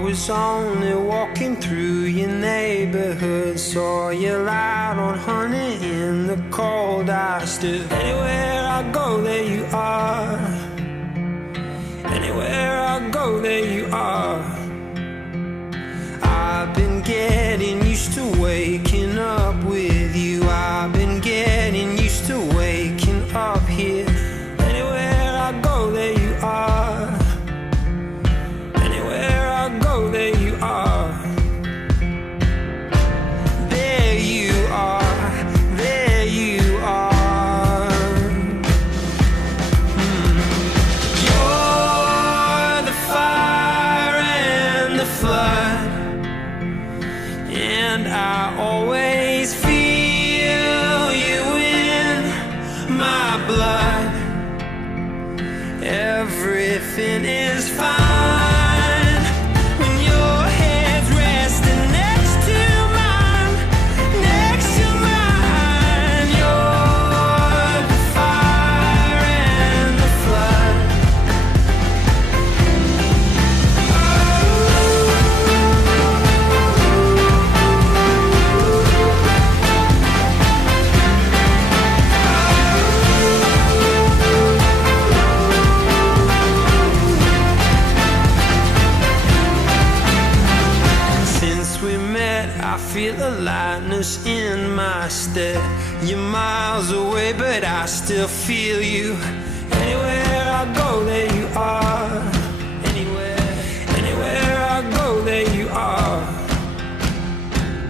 was only walking through your neighborhood, saw you light on honey in the cold. I stood. Anywhere I go, there you are. Anywhere I go, there you are. I've been getting used to waking up with you. I've been getting used to waking up here. Anywhere I go, there you are. Anywhere I go, there you are. There you are. There you are. You're the fire and the flood, and I always feel you in my blood. Everything is fine when your head's resting next to mine, next to mine. You're the fire and the flood. I feel a lightness in my step. You're miles away, but I still feel you. Anywhere I go, there you are. Anywhere I go, there you are.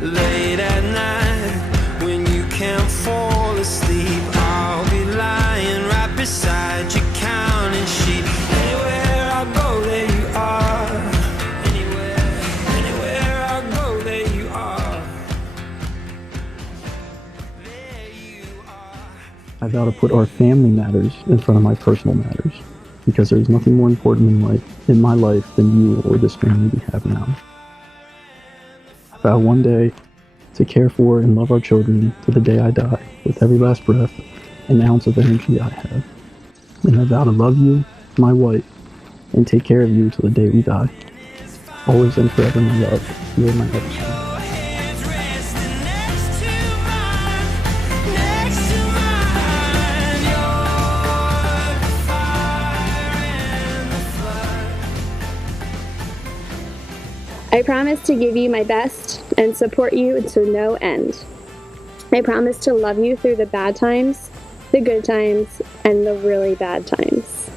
Late at night, when you can't fall asleep, I'll be lying right beside you, counting sheep. Anywhere I go, there you are. I vow to put our family matters in front of my personal matters, because there's nothing more important in my life than you or this family we have now. I vow one day to care for and love our children to the day I die, with every last breath and ounce of energy I have. And I vow to love you, my wife, and take care of you till the day we die. Always and forever, my love. You are my everything. I promise to give you my best and support you to no end. I promise to love you through the bad times, the good times, and the really bad times.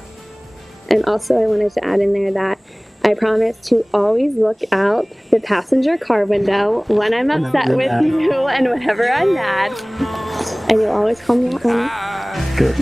And also I wanted to add in there that I promise to always look out the passenger car window when I'm upset with you and whenever I'm mad. And you'll always call me on. Good.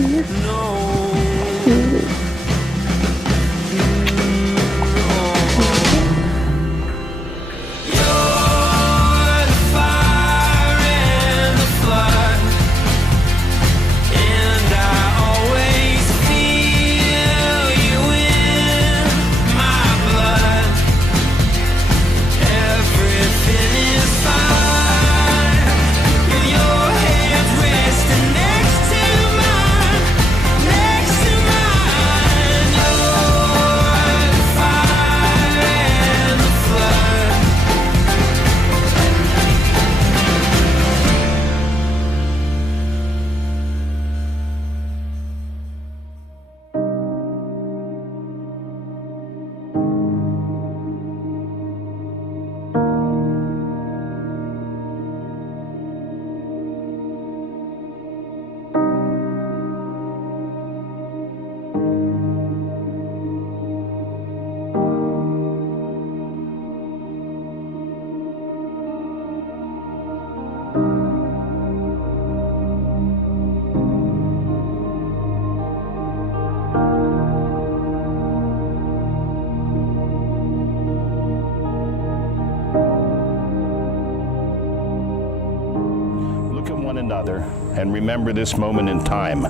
Another, and remember this moment in time.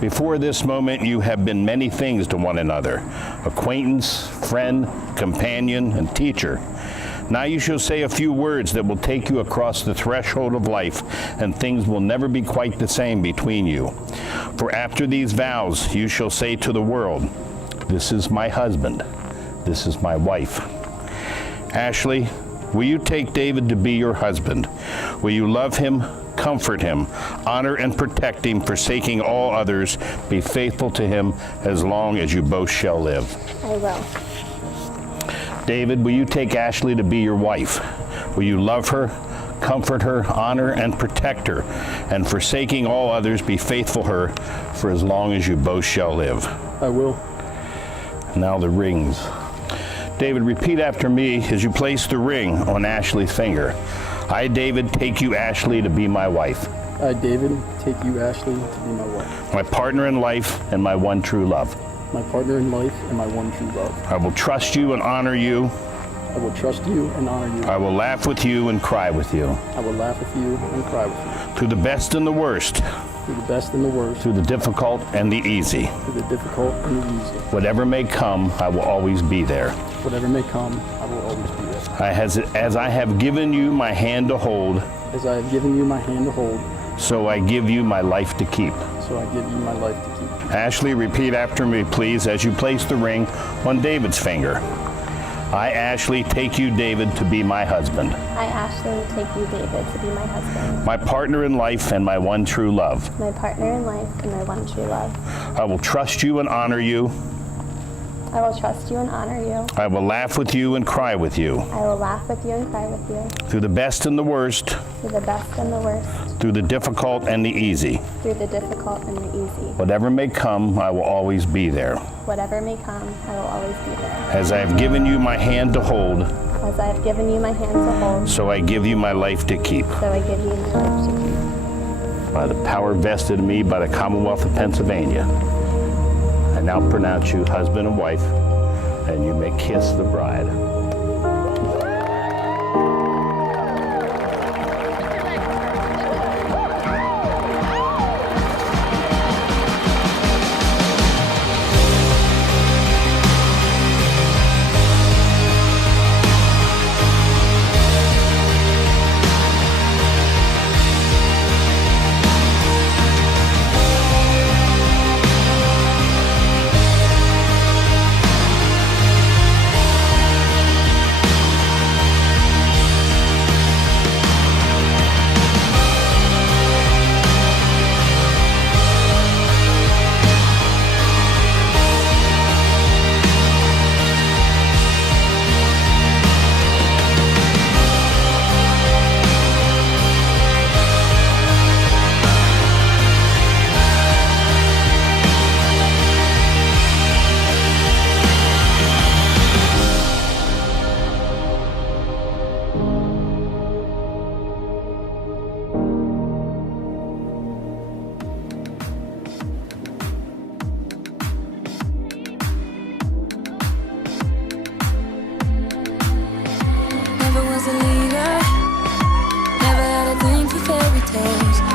Before this moment, you have been many things to one another: acquaintance, friend, companion, and teacher. Now you shall say a few words that will take you across the threshold of life, and things will never be quite the same between you. For after these vows, you shall say to the world, "This is my husband, this is my wife." Ashlee, will you take David to be your husband? Will you love him, comfort him, honor and protect him, forsaking all others, be faithful to him as long as you both shall live? I will. David, will you take Ashlee to be your wife? Will you love her, comfort her, honor and protect her, and forsaking all others, be faithful her for as long as you both shall live? I will. Now the rings. David, repeat after me as you place the ring on Ashlee's finger. I, David, take you, Ashlee, to be my wife. I, David, take you, Ashlee, to be my wife. My partner in life and my one true love. My partner in life and my one true love. I will trust you and honor you. I will trust you and honor you. I will laugh with you and cry with you. I will laugh with you and cry with you. Through the best and the worst. Through the best and the worst. Through the difficult and the easy. Through the difficult and the easy. Whatever may come, I will always be there. Whatever may come, I will always be there. As I have given you my hand to hold. As I have given you my hand to hold. So I give you my life to keep. So I give you my life to keep. Ashlee, repeat after me, please, as you place the ring on David's finger. I, Ashlee, take you, David, to be my husband. I, Ashlee, take you, David, to be my husband. My partner in life and my one true love. My partner in life and my one true love. I will trust you and honor you. I will trust you and honor you. I will laugh with you and cry with you. I will laugh with you and cry with you. Through the best and the worst. Through the best and the worst. Through the difficult and the easy. Through the difficult and the easy. Whatever may come, I will always be there. Whatever may come, I will always be there. As I have given you my hand to hold. As I have given you my hand to hold. So I give you my life to keep. So I give you my life to keep. By the power vested in me by the Commonwealth of Pennsylvania, I now pronounce you husband and wife, and you may kiss the bride.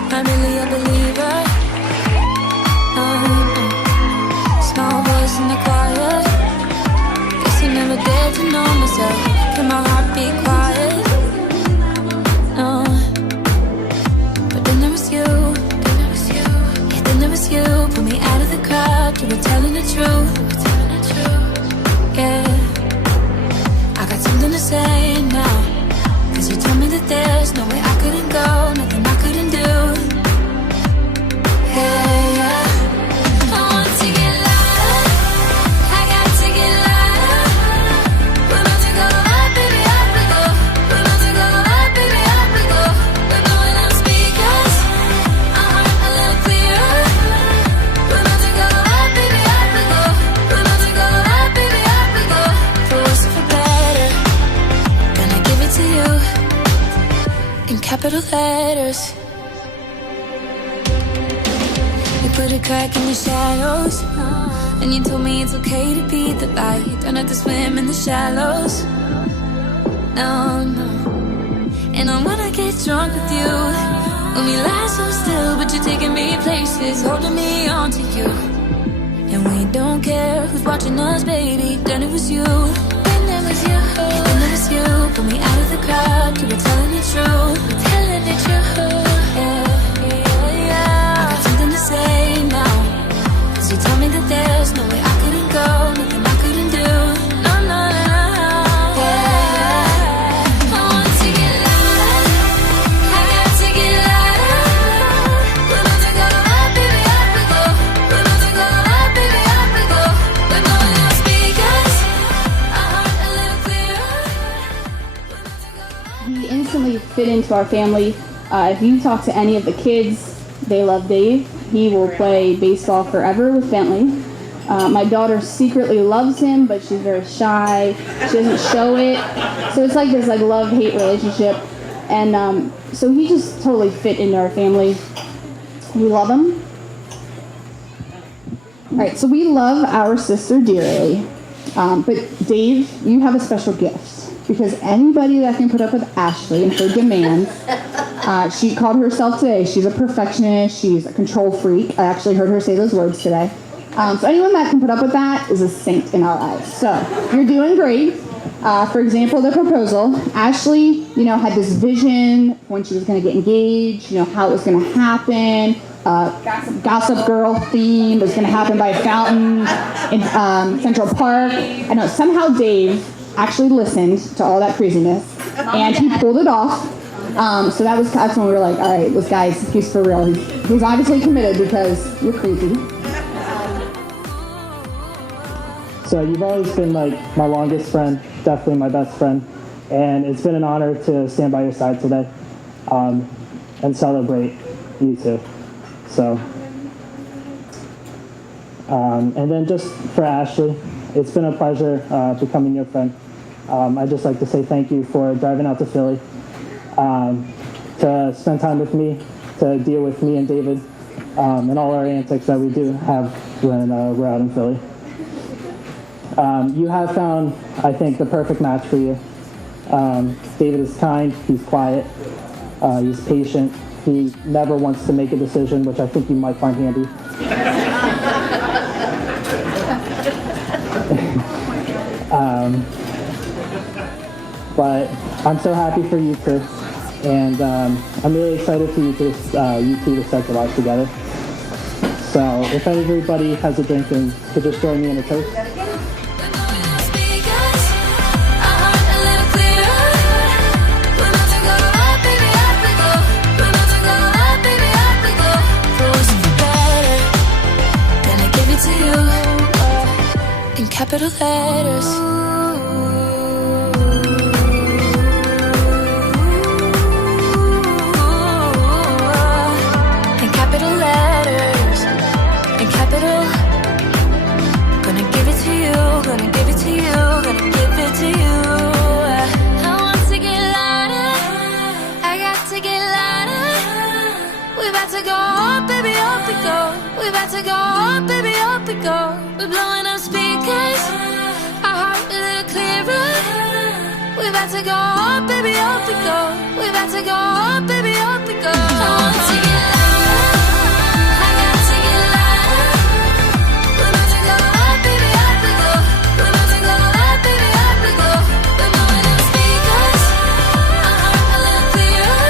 I'm really a believer. Small voice in the choir. Guess I never dared to know myself. Can my heart be quiet? No. But then there was you. Yeah, then there was you. Pull me out of the crowd. You were telling the truth. Yeah. I got something to say now. 'Cause you told me that there's no way I couldn't go, nothing I couldn't do. Yeah, yeah. I want to get louder, I got to get louder. We're about to go up, baby, up we go. We're about to go up, baby, up we go. We're blowing out speakers, a little clearer. We're about to go up, baby, up we go. We're about to go up, baby, up we go. For worse or for better, gonna give it to you in capital letters. You put a crack in the shadows, and you told me it's okay to be the light. Don't have to swim in the shallows. No, no. And I wanna get drunk with you. When we lie so still, but you're taking me places, holding me on to you. And we don't care who's watching us, baby. Then it was you. Then it was you. Then it was you. Pull me out of the crowd. You were telling the truth. Telling the truth. Yeah, yeah, yeah. I got something to say now. 'Cause you told me that there's no way I couldn't go, nothing I couldn't do. No, no, no, no. Yeah. fit into our family. If you talk to any of the kids, they love Dave. He will play baseball forever with Bentley. My daughter secretly loves him, but she's very shy. She doesn't show it. So it's like this love-hate relationship. And so he just totally fit into our family. We love him. All right, so we love our sister dearly. But Dave, you have a special gift. Because anybody that can put up with Ashlee and her demands, she called herself today, she's a perfectionist, she's a control freak. I actually heard her say those words today. So anyone that can put up with that is a saint in our eyes. So you're doing great. For example, the proposal. Ashlee, had this vision when she was going to get engaged, how it was going to happen. Gossip Girl theme was going to happen by a fountain in Central Park. I know somehow Dave actually listened to all that craziness, and he pulled it off. So that's when we were like, all right, this guy's, he's for real. He's obviously committed because you're crazy. So you've always been like my longest friend, definitely my best friend, and it's been an honor to stand by your side today and celebrate you two. So, and then just for Ashlee, it's been a pleasure becoming your friend. I'd just like to say thank you for driving out to Philly to spend time with me, to deal with me and David, and all our antics that we do have when we're out in Philly. You have found, I think, the perfect match for you. David is kind, he's quiet, he's patient, he never wants to make a decision, which I think you might find handy. But I'm so happy for you two, and I'm really excited for you two to start your lives together. So if everybody has a drink and could just join me in a toast. Capital letters. In capital letters. In capital. Gonna give it to you. Gonna give it to you. Gonna give it to you. I want to get louder. I got to get louder. We about to go up, baby, up we go. We about to go up, baby, up we go. We're blowing up speakers. Our heart a little clearer. We about to go up, baby, up we go. We about to go up, baby, up we go. I want to get louder. I got to get louder. We about to go up, baby, up we go. We about to go up, baby, up we go. We're blowing up speakers. Our heart a little clearer.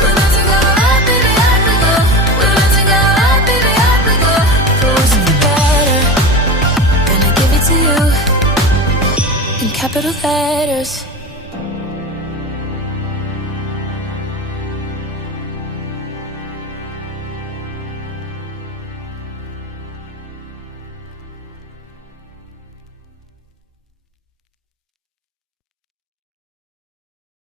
We about to go up, baby, up we go. We about to go up, baby, up we go. For worse or for better, gonna give it to you in capital letters.